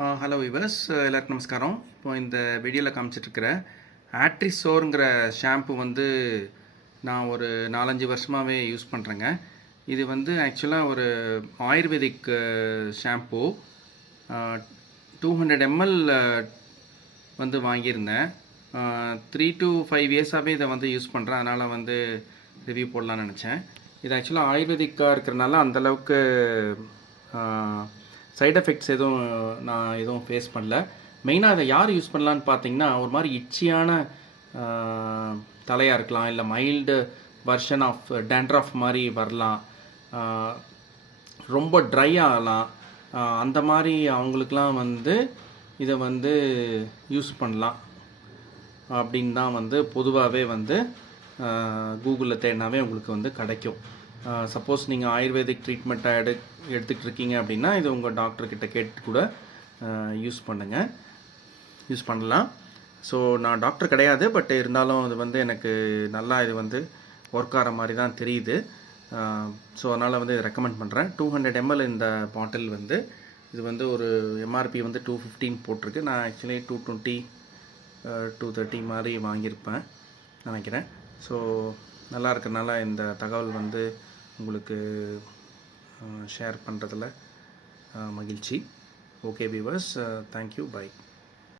Hello viewers, எல்லாருக்கும் நமஸ்காரம். இப்போ இந்த வீடியோவில் காமிச்சிட்ருக்கிற ஆட்ரிசோருங்கிற ஷாம்பு வந்து நான் ஒரு 4-5 வருஷமாகவே யூஸ் பண்ணுறேங்க. இது வந்து ஆக்சுவலாக ஒரு ஆயுர்வேதிக் ஷாம்பு. 200 ml வந்து வாங்கியிருந்தேன். 3 to 5 இயர்ஸாகவே இதை வந்து யூஸ் பண்ணுறேன். அதனால் வந்து ரிவ்யூ போடலான்னு நினச்சேன். இது ஆக்சுவலாக ஆயுர்வேதிக்காக இருக்கிறனால அந்தளவுக்கு சைட் எஃபெக்ட்ஸ் நான் எதுவும் ஃபேஸ் பண்ணல. மெயினாக அதை யார் யூஸ் பண்ணலான்னு பார்த்தீங்கன்னா, ஒரு மாதிரி இச்சியான தலையாக இருக்கலாம், இல்லை மைல்டு வெர்ஷன் ஆஃப் டேண்ட்ரஃப் மாதிரி வரலாம், ரொம்ப ட்ரை ஆகலாம். அந்த மாதிரி அவங்களுக்கெலாம் வந்து இதை வந்து யூஸ் பண்ணலாம் அப்படின்னு தான் வந்து பொதுவாகவே வந்து கூகுளில் தேடினாவே உங்களுக்கு வந்து கிடைக்கும். சப்போஸ் நீங்கள் ஆயுர்வேதிக் ட்ரீட்மெண்ட்டை எடுத்துக்கிட்டு இருக்கீங்க அப்படின்னா இது உங்கள் டாக்டர்கிட்ட கேட்டு கூட யூஸ் பண்ணலாம். ஸோ நான் டாக்டர் கிடையாது, பட் இருந்தாலும் அது வந்து எனக்கு நல்லா இது வந்து ஒர்க் ஆகிற மாதிரி தான் தெரியுது. ஸோ அதனால் வந்து ரெக்கமெண்ட் பண்ணுறேன். 200 ml இந்த பாட்டில் வந்து இது வந்து ஒரு எம்ஆர்பி வந்து 215 போட்டிருக்கு. நான் ஆக்சுவலி 220 230 மாதிரி வாங்கியிருப்பேன் நினைக்கிறேன். ஸோ நல்லா இருக்கிறனால இந்த தகவல் வந்து உங்களுக்கு ஷேர் பண்ணுறதுல மகிழ்ச்சி. Okay viewers, thank you, by.